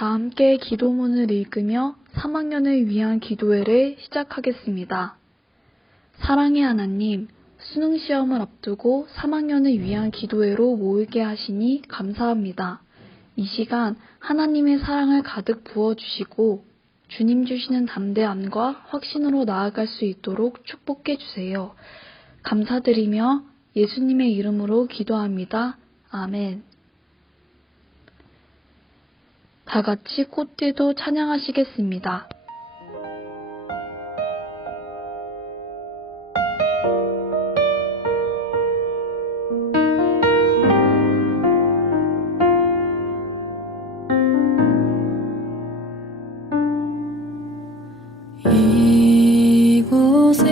다 함께 기도문을 읽으며 3학년을 위한 기도회를 시작하겠습니다. 사랑의 하나님, 수능시험을 앞두고 3학년을 위한 기도회로 모이게 하시니 감사합니다. 이 시간 하나님의 사랑을 가득 부어주시고 주님 주시는 담대함과 확신으로 나아갈 수 있도록 축복해 주세요. 감사드리며 예수님의 이름으로 기도합니다. 아멘. 다 같이 꽃들도 찬양하시겠습니다. 이곳에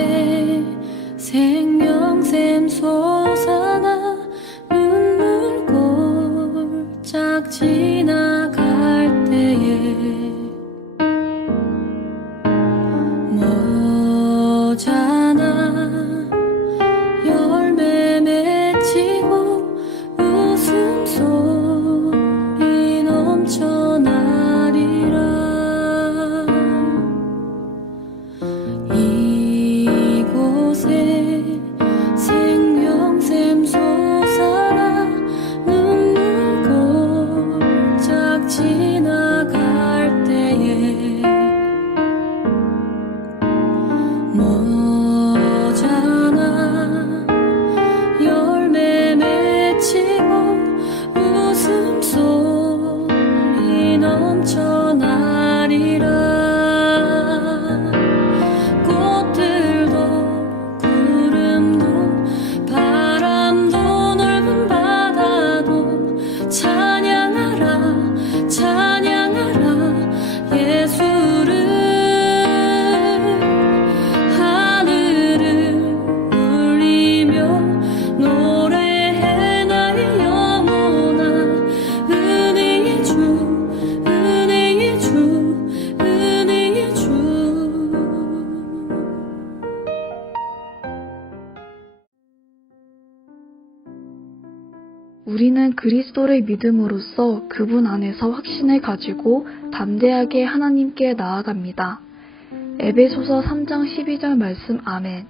생명샘 솟아나 눈물 골짝 지나갈 때에 머잖아 열매 맺히고 웃음소리 넘쳐나리라. 이곳에 생명샘 솟아나 눈물 골짝 지나갈 때에 머잖아 열매 맺히고 웃음소리 넘쳐나리라. 꽃들도 구름도 바람도 넓은 바다도 찬양하라 찬양하라 예수를. 하늘을 울리며 노래해 나의 영혼아. 은혜의 주 은혜의 주 은혜의 주. 우리는 그리스도를 믿음으로써 그분 안에서 확신을 가지고 담대하게 하나님께 나아갑니다. 에베소서 3장 12절 말씀 아멘.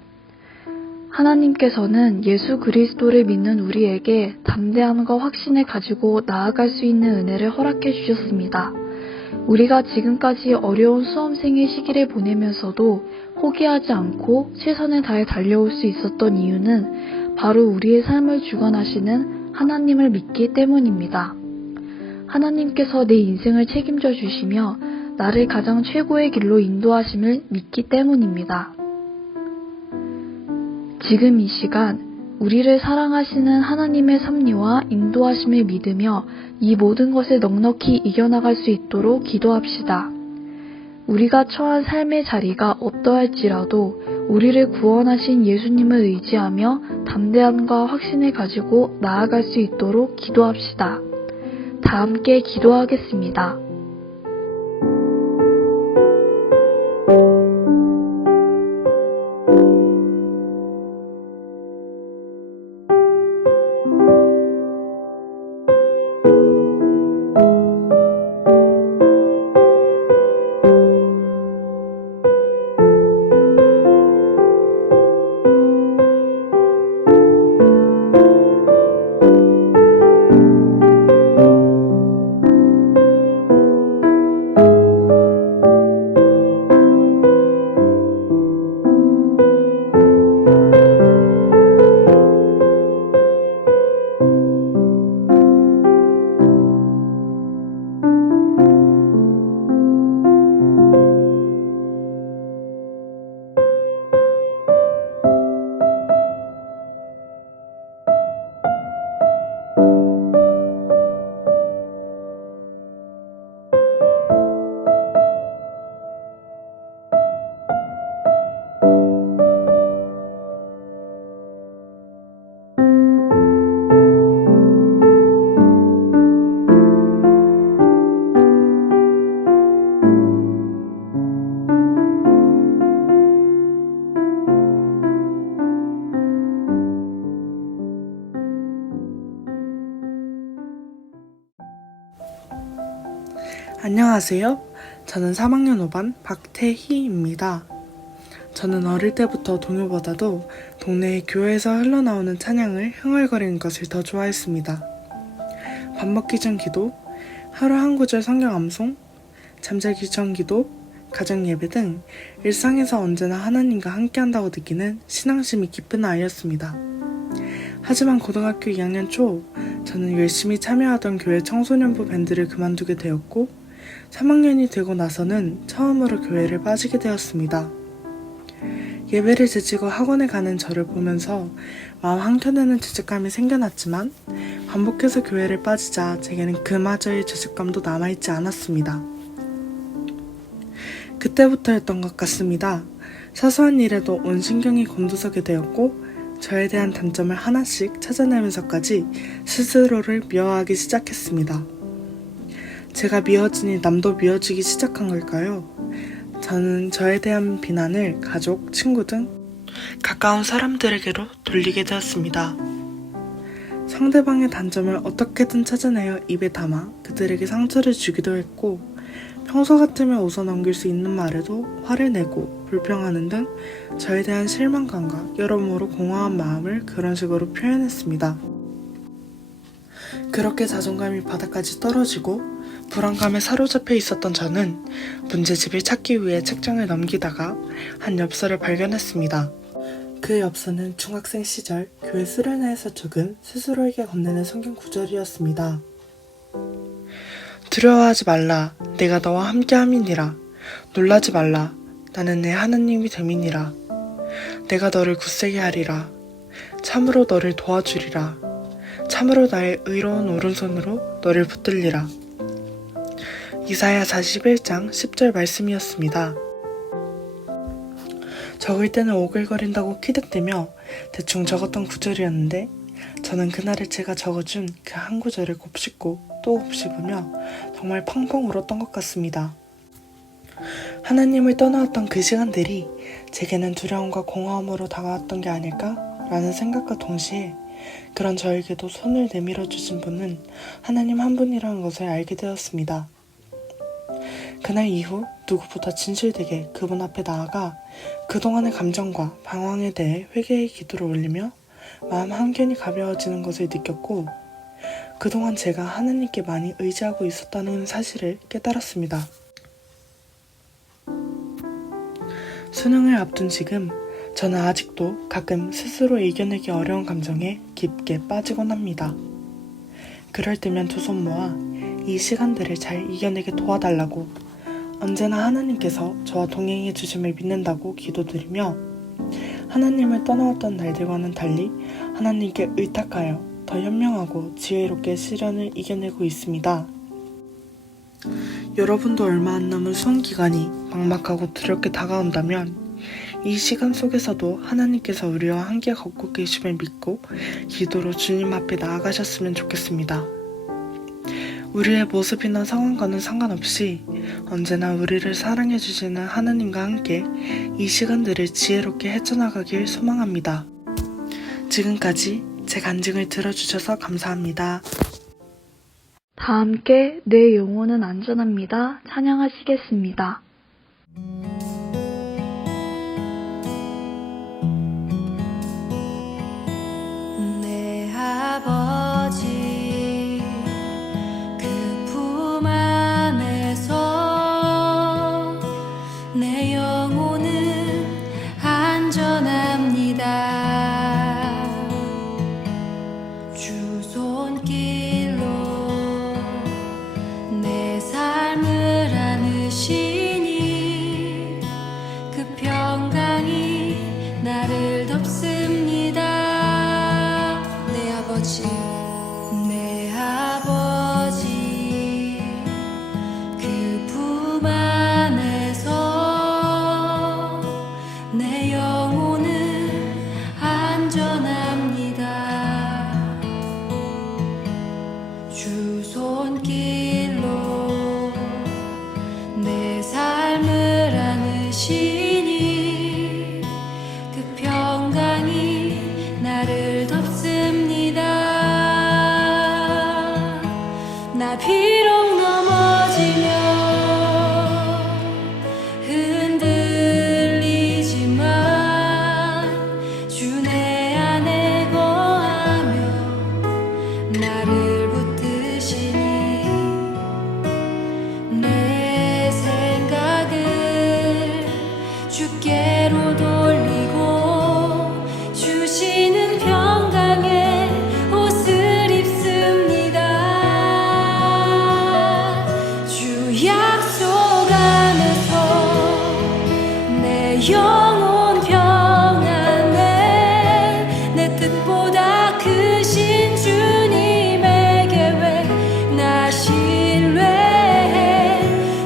하나님께서는 예수 그리스도를 믿는 우리에게 담대함과 확신을 가지고 나아갈 수 있는 은혜를 허락해 주셨습니다. 우리가 지금까지 어려운 수험생의 시기를 보내면서도 포기하지 않고 최선을 다해 달려올 수 있었던 이유는 바로 우리의 삶을 주관하시는 하나님을 믿기 때문입니다. 하나님께서 내 인생을 책임져 주시며 나를 가장 최고의 길로 인도하심을 믿기 때문입니다. 지금 이 시간 우리를 사랑하시는 하나님의 섭리와 인도하심을 믿으며 이 모든 것을 넉넉히 이겨나갈 수 있도록 기도합시다. 우리가 처한 삶의 자리가 어떠할지라도 우리를 구원하신 예수님을 의지하며 담대함과 확신을 가지고 나아갈 수 있도록 기도합시다. 다 함께 기도하겠습니다. 안녕하세요. 저는 3학년 5반 박태희입니다. 저는 어릴 때부터 동요보다도 동네의 교회에서 흘러나오는 찬양을 흥얼거리는 것을 더 좋아했습니다. 밥 먹기 전 기도, 하루 한 구절 성경 암송, 잠자기 전 기도, 가정 예배 등 일상에서 언제나 하나님과 함께한다고 느끼는 신앙심이 깊은 아이였습니다. 하지만 고등학교 2학년 초 저는 열심히 참여하던 교회 청소년부 밴드를 그만두게 되었고 3학년이 되고 나서는 처음으로 교회를 빠지게 되었습니다. 예배를 제치고 학원에 가는 저를 보면서 마음 한켠에는 죄책감이 생겨났지만 반복해서 교회를 빠지자 제게는 그마저의 죄책감도 남아있지 않았습니다. 그때부터였던 것 같습니다. 사소한 일에도 온 신경이 곤두서게 되었고 저에 대한 단점을 하나씩 찾아내면서까지 스스로를 미워하기 시작했습니다. 제가 미워지니 남도 미워지기 시작한 걸까요? 저는 저에 대한 비난을 가족, 친구 등 가까운 사람들에게로 돌리게 되었습니다. 상대방의 단점을 어떻게든 찾아내어 입에 담아 그들에게 상처를 주기도 했고 평소 같으면 웃어넘길 수 있는 말에도 화를 내고 불평하는 등 저에 대한 실망감과 여러모로 공허한 마음을 그런 식으로 표현했습니다. 그렇게 자존감이 바닥까지 떨어지고 불안감에 사로잡혀 있었던 저는 문제집을 찾기 위해 책장을 넘기다가 한 엽서를 발견했습니다. 그 엽서는 중학생 시절 교회 수련회에서 적은 스스로에게 건네는 성경 구절이었습니다. 두려워하지 말라. 내가 너와 함께함이니라. 놀라지 말라. 나는 내 하나님이 됨이니라. 내가 너를 굳세게 하리라. 참으로 너를 도와주리라. 참으로 나의 의로운 오른손으로 너를 붙들리라. 이사야 41장 10절 말씀이었습니다. 적을 때는 오글거린다고 키득대며 대충 적었던 구절이었는데 저는 그날을 제가 적어준 그 한 구절을 곱씹고 또 곱씹으며 정말 펑펑 울었던 것 같습니다. 하나님을 떠나왔던 그 시간들이 제게는 두려움과 공허함으로 다가왔던 게 아닐까라는 생각과 동시에 그런 저에게도 손을 내밀어 주신 분은 하나님 한 분이라는 것을 알게 되었습니다. 그날 이후 누구보다 진실되게 그분 앞에 나아가 그동안의 감정과 방황에 대해 회개의 기도를 올리며 마음 한켠이 가벼워지는 것을 느꼈고 그동안 제가 하나님께 많이 의지하고 있었다는 사실을 깨달았습니다. 수능을 앞둔 지금 저는 아직도 가끔 스스로 이겨내기 어려운 감정에 깊게 빠지곤 합니다. 그럴 때면 두 손 모아 이 시간들을 잘 이겨내게 도와달라고 언제나 하나님께서 저와 동행해 주심을 믿는다고 기도드리며 하나님을 떠나왔던 날들과는 달리 하나님께 의탁하여 더 현명하고 지혜롭게 시련을 이겨내고 있습니다. 여러분도 얼마 안 남은 수험 기간이 막막하고 두렵게 다가온다면 이 시간 속에서도 하나님께서 우리와 함께 걷고 계심을 믿고 기도로 주님 앞에 나아가셨으면 좋겠습니다. 우리의 모습이나 상황과는 상관없이 언제나 우리를 사랑해 주시는 하나님과 함께 이 시간들을 지혜롭게 헤쳐나가길 소망합니다. 지금까지 제 간증을 들어주셔서 감사합니다. 다 함께 내 영혼은 안전합니다. 찬양하시겠습니다. 내 아버지 그 품 안에서 내 영혼은 안전합니다. 주 손길로 내 삶을 안으시니 그 평강이 나를 덮습니다. 내 아버지 그 품 안에서 내 영혼은 안전합니다. 주 손길로 내 삶을 안으시니 그 평강이 나를 덮습니다. 나 비록 넘어지면 나를 붙드시니 내 생각을 주께로 돌리고 주시는 평강의 옷을 입습니다. 주 약속 안에서 내 영혼 평안해. 내 뜻보다 크신 주님의 계획 나 신뢰해.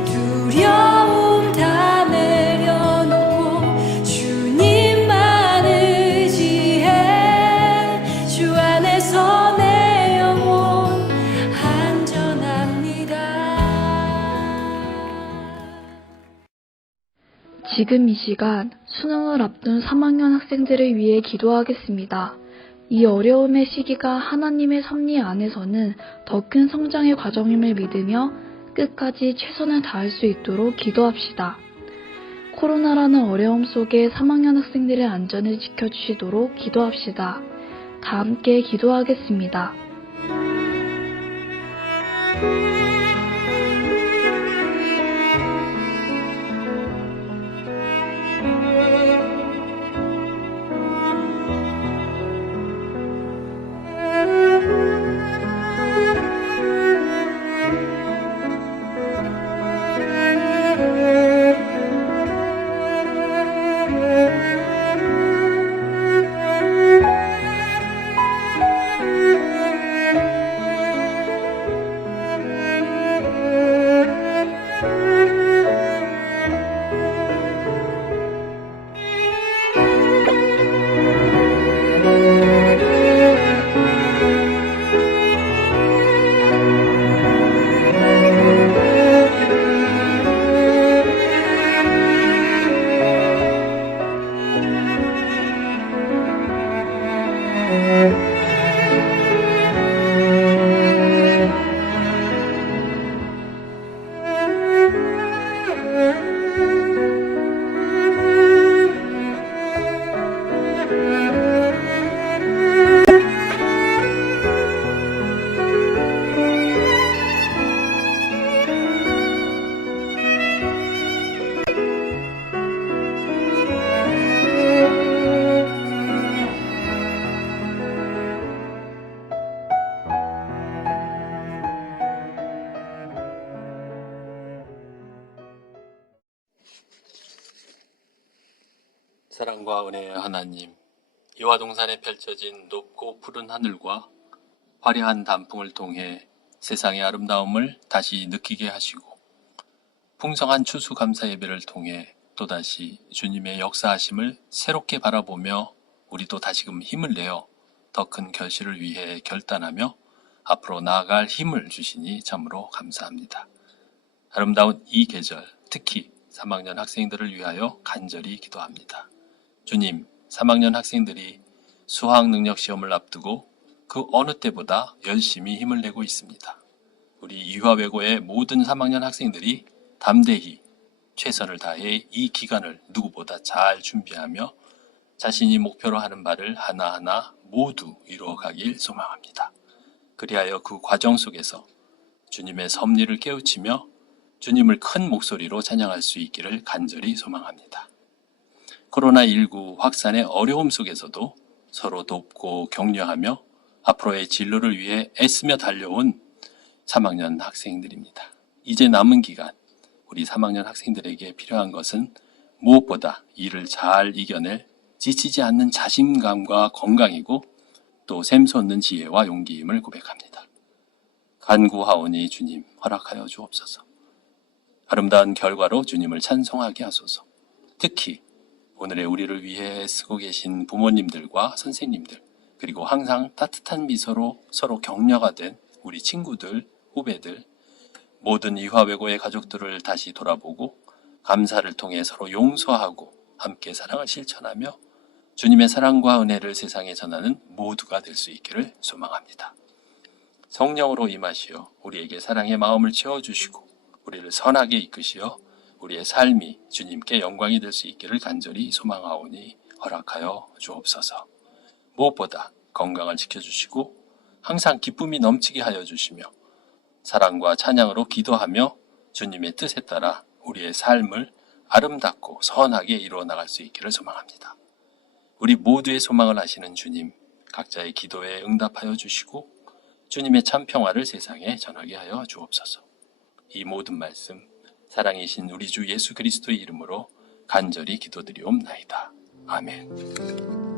두려움 다 내려놓고 주님만 의지해. 주 안에서 내 영혼 안전합니다. 지금 이 시간 수능을 앞둔 3학년 학생들을 위해 기도하겠습니다. 이 어려움의 시기가 하나님의 섭리 안에서는 더 큰 성장의 과정임을 믿으며 끝까지 최선을 다할 수 있도록 기도합시다. 코로나라는 어려움 속에 3학년 학생들의 안전을 지켜주시도록 기도합시다. 다 함께 기도하겠습니다. 사랑과 은혜의 하나님, 이화 동산에 펼쳐진 높고 푸른 하늘과 화려한 단풍을 통해 세상의 아름다움을 다시 느끼게 하시고 풍성한 추수감사 예배를 통해 또다시 주님의 역사하심을 새롭게 바라보며 우리도 다시금 힘을 내어 더 큰 결실을 위해 결단하며 앞으로 나아갈 힘을 주시니 참으로 감사합니다. 아름다운 이 계절, 특히 3학년 학생들을 위하여 간절히 기도합니다. 주님, 3학년 학생들이 수학 능력 시험을 앞두고 그 어느 때보다 열심히 힘을 내고 있습니다. 우리 이화외고의 모든 3학년 학생들이 담대히 최선을 다해 이 기간을 누구보다 잘 준비하며 자신이 목표로 하는 바를 하나하나 모두 이루어가길 소망합니다. 그리하여 그 과정 속에서 주님의 섭리를 깨우치며 주님을 큰 목소리로 찬양할 수 있기를 간절히 소망합니다. 코로나19 확산의 어려움 속에서도 서로 돕고 격려하며 앞으로의 진로를 위해 애쓰며 달려온 3학년 학생들입니다. 이제 남은 기간 우리 3학년 학생들에게 필요한 것은 무엇보다 이를 잘 이겨낼 지치지 않는 자신감과 건강이고 또 샘솟는 지혜와 용기임을 고백합니다. 간구하오니 주님 허락하여 주옵소서. 아름다운 결과로 주님을 찬송하게 하소서. 특히 오늘의 우리를 위해 쓰고 계신 부모님들과 선생님들, 그리고 항상 따뜻한 미소로 서로 격려가 된 우리 친구들, 후배들, 모든 이화외고의 가족들을 다시 돌아보고 감사를 통해 서로 용서하고 함께 사랑을 실천하며 주님의 사랑과 은혜를 세상에 전하는 모두가 될 수 있기를 소망합니다. 성령으로 임하시어 우리에게 사랑의 마음을 채워주시고 우리를 선하게 이끄시어 우리의 삶이 주님께 영광이 될 수 있기를 간절히 소망하오니 허락하여 주옵소서. 무엇보다 건강을 지켜주시고 항상 기쁨이 넘치게 하여 주시며 사랑과 찬양으로 기도하며 주님의 뜻에 따라 우리의 삶을 아름답고 선하게 이루어 나갈 수 있기를 소망합니다. 우리 모두의 소망을 아시는 주님, 각자의 기도에 응답하여 주시고 주님의 참 평화를 세상에 전하게 하여 주옵소서. 이 모든 말씀 사랑이신 우리 주 예수 그리스도의 이름으로 간절히 기도드리옵나이다. 아멘.